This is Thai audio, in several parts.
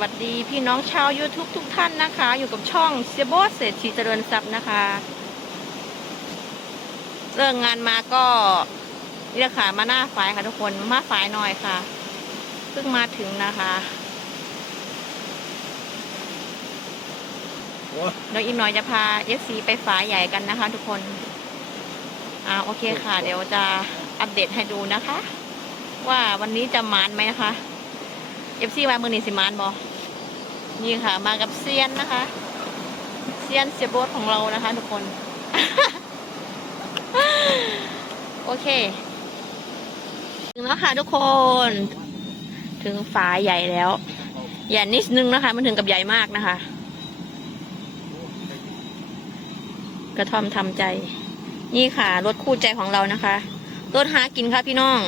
วัสดีพี่น้องชาว YouTube ทุกท่านนะคะ อยู่กับช่องเซโบสเศรษฐีเจริญทรัพย์นะคะเลิกงงานมาก็นี่แหละค่ะมาหน้าฝายค่ะทุกคนมาฝายหน่อยค่ะเพิ่งมาถึงนะคะโอ้เดี๋ยวอีกหน่อยจะพาเอฟซีไปฝายใหญ่กันนะคะ ทุกคนอ่าโอเคค่ะ เดี๋ยวจะอัปเดตให้ดูนะคะ ว่าวันนี้จะมานไหมนะคะ เอฟซีมามือนี่สิมานบอนี่ค่ะ มากับเซียนนะคะ เซียนเสียโบสของเรานะคะ ทุกคน โอเค ถึงแล้วค่ะทุกคน ถึงฝาใหญ่แล้ว ใหญ่นิดนึงนะคะ มันถึงกับใหญ่มากนะคะ กระท่อมทำใจ นี่ค่ะ รถคู่ใจของเรานะคะ รถหากินค่ะพี่น้อง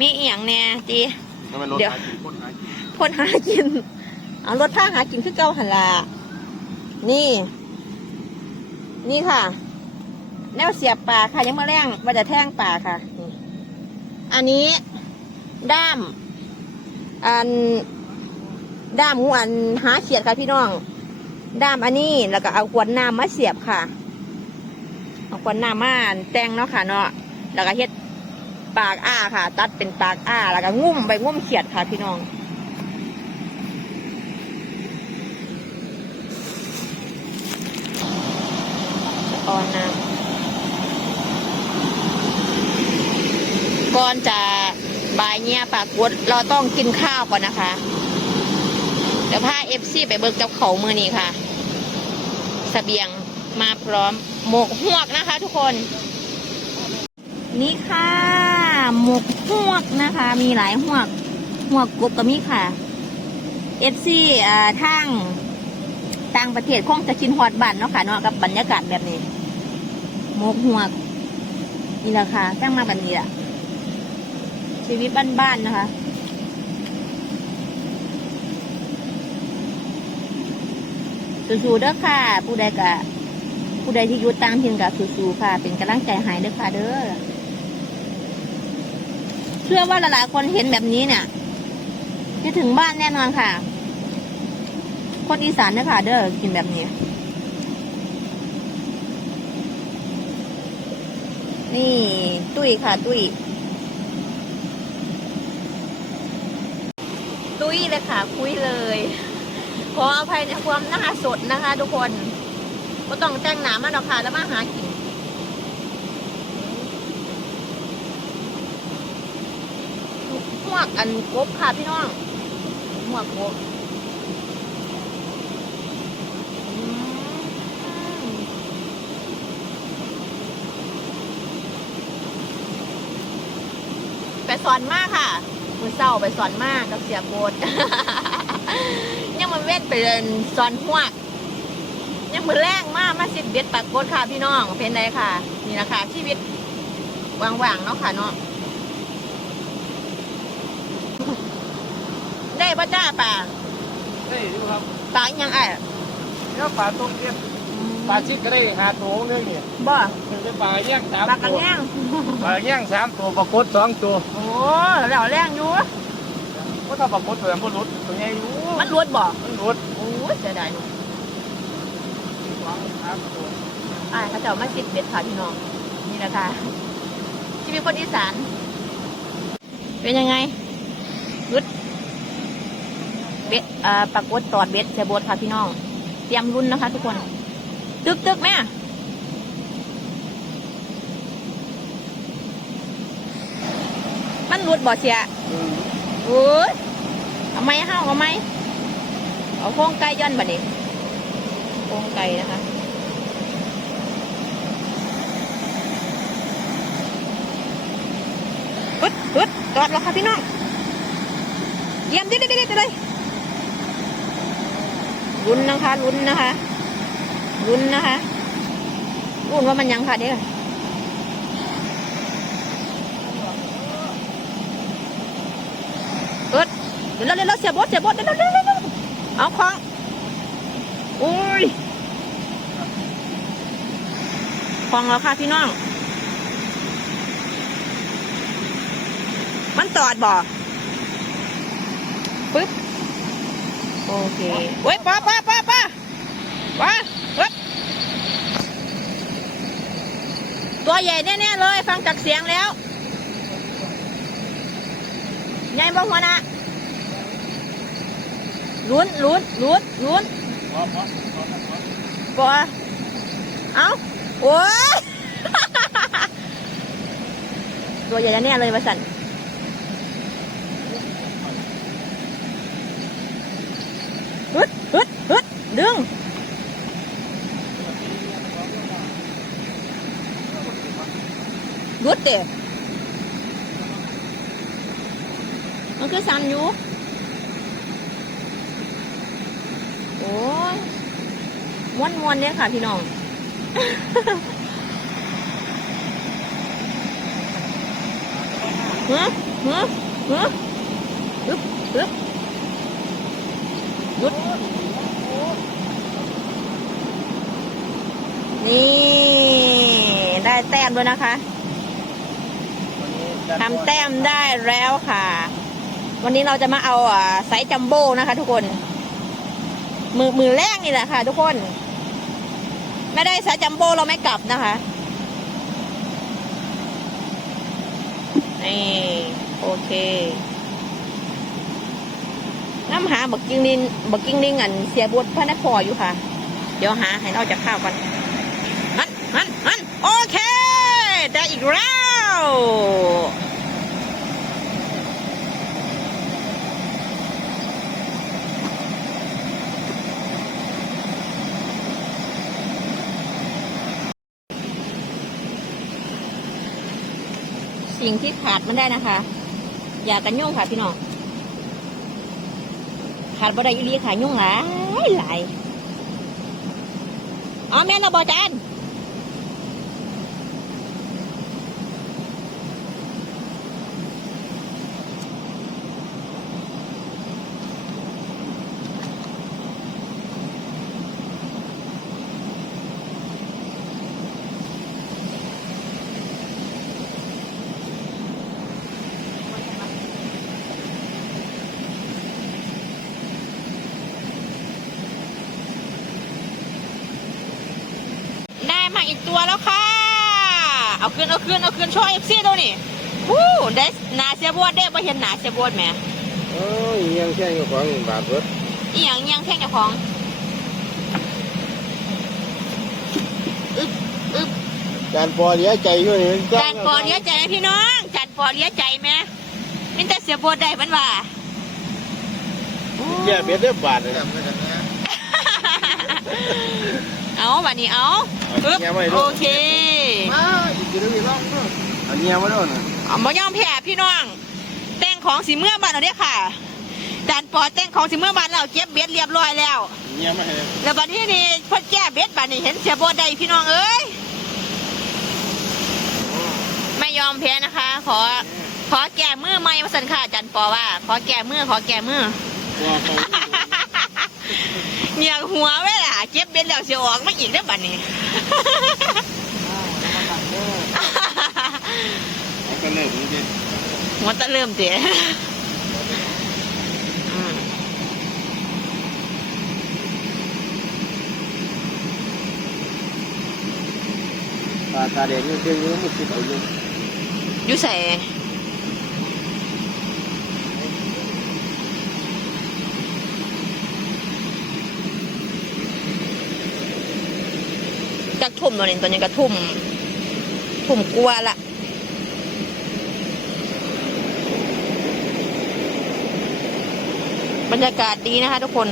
มีเอียงแน่จีเดี๋ยว คนหากิน เอารถผ้าหากินคือเก่าหันละนี่ นี่ค่ะ แนวเสียบปลาค่ะ ยังมาแรงว่าจะแท่งปลาค่ะ อันนี้ด้าม อันด้ามงูอันหาเขียดค่ะพี่น้อง ด้ามอันนี้แล้วก็เอาขวดน้ำมาเสียบค่ะ เอาขวดน้ำมาแต่งเนาะค่ะเนาะ แล้วก็เฮ็ดปากอ้าค่ะ ตัดเป็นปากอ้า แล้วก็งุ้มไปงุ้มเขียดค่ะพี่น้อง ตอนน้ำก่อนจะบายเนี่ยปากกดเราต้องกินข้าวก่อนนะคะเดี๋ยวพาเอฟซีไปเบิกกับเขามือนี้ค่ะสเสบียงมาพร้อมหมกหวกนะคะ ทุกคน นี่ค่ะหมกหวกนะคะ มีหลายหวกหวกกบก็มีค่ะเอฟซีอ่าทางต่างประเทศคงจะกินฮอดบ้านเนาะค่ะเนาะกับบรรยากาศแบบนี้ มกหัวกนี่แหละค่ะจ้างมาแบบนี้แหละชีวิตบ้านๆนะคะสู้ๆเด้อค่ะ ผู้ใดกะผู้ใดที่ยู่ต่างถิ่นกะสู้ๆค่ะ เป็นกำลังใจให้เด้อค่ะ เด้อเชื่อว่าหลายๆคนเห็นแบบนี้เนี่ยจะถึงบ้านแน่นอนค่ะ คนอีสานเด้อค่ะ เด้อกินแบบนี้ นี่ ตุ้ยค่ะ ตุ้ย ตุ้ยเลยค่ะ คุยเลย ขออภัยในความหน้าสดนะคะ ทุกคนก็ต้องแต่งหนามาดอกค่ะแล้วมาหากินหมวกอันกบค่ะพี่น้องหมวกกบ ไปสอนมากค่ะ มือเศร้าไปสอนมากกับเสียโบดยังมันเว้นไปเดินซอนหัวกยังมือแรงมากมาสิบเบ็ดปากกดค่ะพี่น้องเป็นไรค่ะ นี่แหละค่ะชีวิตว่างๆเนาะค่ะเนาะได้ป่ะจ้าป่าเฮ้ยดูครับป่าอีหยังไอ้แล้วปลาต้มเทียม ปลาชิดก็ได้หาตัวนึงเนี่ยบ่มันเป็นปลาแย่งสามปลากระตัวแง่งปลาแย่งสามตัวปลากดสองตัวโอ้แล้วแรงอยู่ ก็ถ้าปลากดตัวนั้นมันหลุดตัวใหญ่อยู่มันรวดบ่มันหลุดโอ้ยเสียดายลูกสองสามตัวอ้ายเขาเจ้ามาสิบเบ็ดค่ะพี่น้อง นี่แหละค่ะชีวิตคนอีสาน เป็นยังไงรุดเบ็ดอ่าปรากฏตอดเบ็ดเสียโบดค่ะพี่น้อง เตรียมรุ่นนะคะทุกคน ตึกตึกแม่มันรุดบ่เสียโอ้ยเอาไหมเฮาเอาไหมเอาโค้งไก่ย่อนบ่นี่โค้งไก่นะคะปึ๊ดปึ๊ดตอดแล้วค่ะพี่น้องเยี่ยมดิดิดิดิเลยลุ้นนะคะลุ้นนะคะ ลุ้นนะคะลุ้นว่ามันยังค่ะเด็กเอิดเดี๋ยวเราเดี๋ยวเราเสียบดเสียบดเดี๋ยวเราเดี๋ยวเราเอาของโอ้ยของแล้วค่ะพี่น้อง มันตอดบ่ปึ๊บ โอเคเว้ยป้าป้าป้าป้าป้าเฮ้ย ตัวใหญ่แน่ๆเลย ฟังจากเสียงแล้วใหญ่บ่หัวนะลุ้นลุ้นลุ้นลุ้นพอพอพอพอบ่เอ้าโอ้ย ตัวใหญ่แน่เลยมาสันฮึดฮึดฮึดดึง รุดเตะมันคือสันอยู่ โอ้ย ม้วนม้วนๆเนี่ยค่ะพี่น้อง ฮึฮึฮึฮึบฮึบรุด นี่ ได้แต้มด้วยนะคะทำแต้มได้แล้วค่ะ วันนี้เราจะมาเอาอ่าไซส์จัมโบ้นะคะทุกคน มือมือแรกนี่แหละค่ะทุกคน ไม่ได้ซส์จัมโบ้เราไม่กลับนะคะ นี่ โอเค น้ำหาบักกิ้งลิงบักกิ้งลิงอันเสียบดพระนครอยู่ค่ะ เดี๋ยวหาให้เราจะข้าวกันหันหันหันโอเค ได้อีกแล้ว สิ่งที่ขาดมันได้นะคะอย่ากันยุ่งค่ะพี่น้องขาดบ่ได้อีลีค่ะยุ่งหลายหลายอ๋อแม่นเราบอจาน ได้มาอีกตัวแล้วค่ะ เอาขึ้นเอาขึ้นเอาขึ้นช่วยเอฟซีดูนี่วู้ได้หนาเสียบวดได้มาเห็นหนาเสียบวดไหมเอ้ยยังแค่กับของบาทเบิดอีหยังอีหยังแท่งเจ้าของอึบอึบจานปอเลี้ยใจอยู่นี่จานปอเลี้ยใจไหมพี่น้องจานปอเลี้ยใจไหมนี่แต่เสียบวดได้มันว่าแก่เบ็ดได้บาทเลย เอาบัดนี้เอาอึบเอาเงียบไว้ด้วยโอเคมาอีกทีนึงลองดูอันเนี้ยมาด้วยนะเอามายอมแพ้พี่น้อง แต่งของสีเมื่อบันเอาเด้อค่ะจานปอแต่งของสีเมื่อบันเราเก็บเบ็ดเรียบร้อยแล้วเนี้ยมาให้แล้วบัดนี้นี่เพ่นแก้เบ็ดบัดนี้เห็นเสียโบได้พี่น้องเอ้ยไม่ยอมแพ้นะคะ ขอขอแก้มือไม่มาสันค่ะจันปอว่า ขอแก้มือขอแก้มือว่า เขาเหนียงหัวไว้ล่ะเก็บเบ็ดแล้วเสียออกไม่อีกได้อบัดนี้เขาก็เลิกจริงหัวตะเริ่มเตะอืมตาตาแดงยังเพียงอยู่มุดติดเอาอยู่อยู่ใส่ จักทุ่มตัวนี้ตัวนี้ก็ทุ่ม ทุ่มกลัวละบรรยากาศดีนะคะทุกคน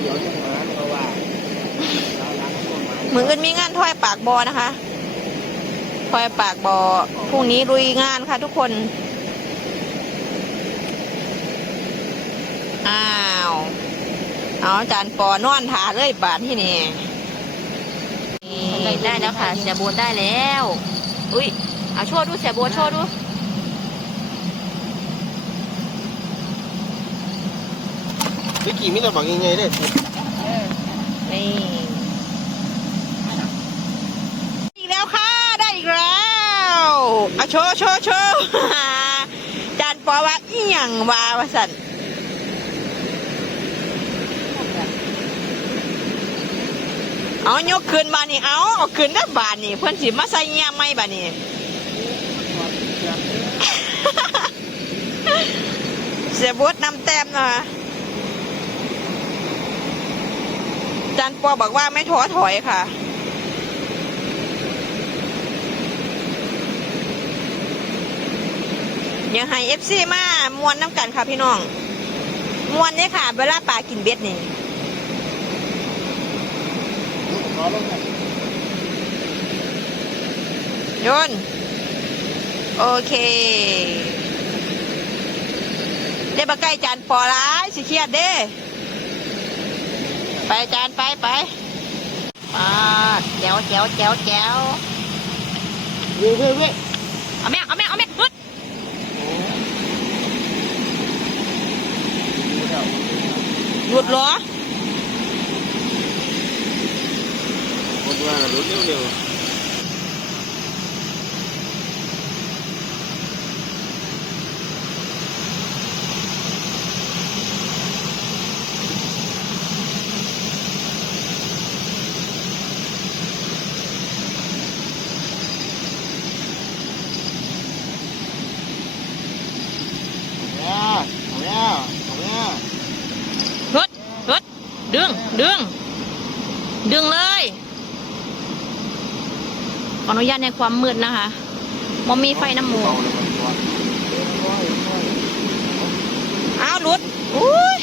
เดี๋ยวยังมาเพราะว่าเราล้างตัวมาเหมือนกันมีงานถ้อยปากบอนะคะถ้อยปากบอพรุ่งนี้ลุยงานค่ะทุกคน อ้าว เอาจานปอนอนถาเลยบาทที่นี่นี่ได้แล้วค่ะเสียโบนได้แล้ว อุ้ยเอาโชว์ดูเสียโบนโชว์ดูพี่กี่มิตรบอกยังไงเนี่ยนี่อีกแล้วค่ะเอาโชว์โชว์โชว์จานปอว่าอีหยังว่าว่าสัน เอายกขึ้นบานนี่เอาเอาขึ้นได้บานนี่เพื่อนสิมาใส่เงียไม่บานนี่เสียบดนำแต้มนะคะจานปอบอกว่าไม่ท้อถอยค่ะยังให้เอฟซีมามวนน้ำกันค่ะพี่น้องมวนเนี่ยค่ะ เวลาปลากินเบ็ดนี่ ขอ ลงหน่อยโยนโอเค เด้บะไก่จานปอร้ายสิเครียดเด้ ไปจานไปไปปาดแจ๋วแจ๋วแจ๋วแจ๋วเว้ยเว้ยเว้ยเอาแม่เอาแม่เอาแม่ฮึดหยุดเหรอ คนว่าลุ้นเร็ว เอาแล้วเอาแล้ว ฮึดฮึดดึง ดึง ดึงเลยข ออนุญาตในความมืดนะคะมมีไฟน้ำหมูอ้าวหลุดอุ้ย